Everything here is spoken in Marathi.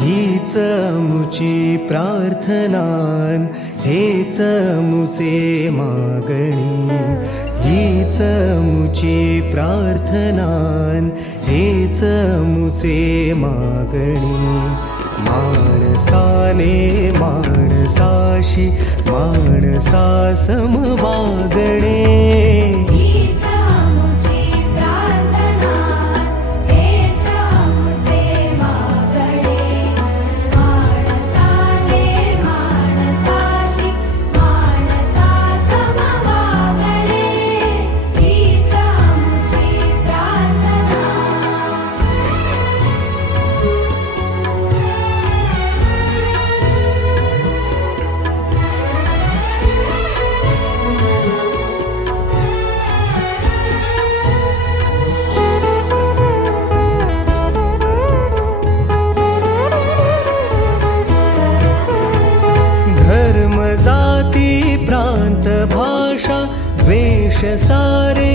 हीच मुची प्रार्थनान, हेच मुचे मागणी. हीच मुची प्रार्थनान, हेच मुचे मागणी. माणसाने माणसाशी माणसा सम वागणे. हीच मुची प्रार्थना, हेच मुचे मागणे. माणसाने माणसाशी माणसा सम वागणे. हीच मुची प्रार्थना. धर्म जाती प्रांत भाषा वेश सारे